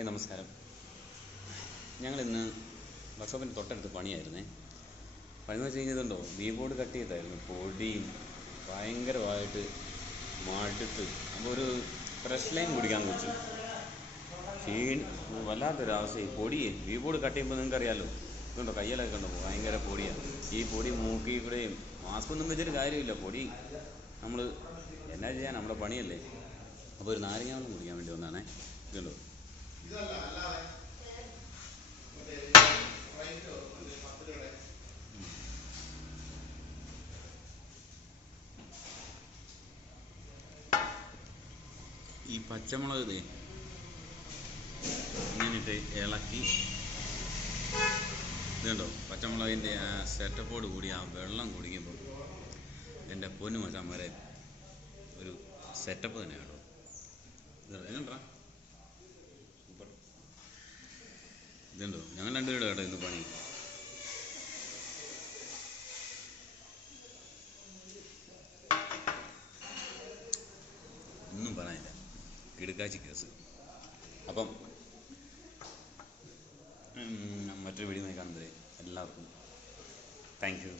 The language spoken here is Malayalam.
ഹായ് നമസ്കാരം. ഞങ്ങളിന്ന് വർക്ക്ഷോപ്പിന്റെ തൊട്ടടുത്ത് പണിയായിരുന്നേ. പണി എന്ന് വെച്ച് കഴിഞ്ഞതുണ്ടോ ബോർഡ് കട്ട് ചെയ്തായിരുന്നു പൊടിയും ഭയങ്കരമായിട്ട് മടുത്ത്. അപ്പോൾ ഒരു ഫ്രഷ് ലൈൻ കുടിക്കാൻ വെച്ചു. ക്ഷീൺ വല്ലാത്തൊരു അവസ്ഥ പൊടിയേ ബോർഡ് കട്ട് ചെയ്യുമ്പോൾ നിങ്ങൾക്ക് അറിയാമല്ലോ ഇതുണ്ടോ കയ്യിലൊക്കെ ഉണ്ടോ? ഭയങ്കര പൊടിയാണ് ഈ പൊടി മൂക്കി കൂടെയും മാസ്ക് ഒന്നും വെച്ചിട്ട് കാര്യമില്ല. പൊടി നമ്മൾ എന്നാ ചെയ്യാൻ നമ്മുടെ പണിയല്ലേ. അപ്പോൾ ഒരു നാരങ്ങ കുടിക്കാൻ വേണ്ടി വന്നാണേ ഇതുണ്ടോ? ഈ പച്ചമുളക് ദേ ഇങ്ങനിട്ട് ഇളക്കി. ഇതുണ്ടോ പച്ചമുളകിന്റെ ആ സെറ്റപ്പോട് കൂടി ആ വെള്ളം കുടിക്കുമ്പോൾ എന്റെ പൊന്നു മച്ചാന്മാരെ ഒരു സെറ്റപ്പ് തന്നെയാണ് കേട്ടോ ഇതുണ്ടോ? സൂപ്പർ. ഇതുണ്ടോ? ഞങ്ങൾ രണ്ടുപേരുടെ കേട്ടോ ഇന്ന് പണി. ഒന്നും പറയാനില്ല. കിടുക്കാച്ചി കേസ് അപ്പം മറ്റൊരു വീഡിയോ നോക്കാൻ എല്ലാവർക്കും. Thank you.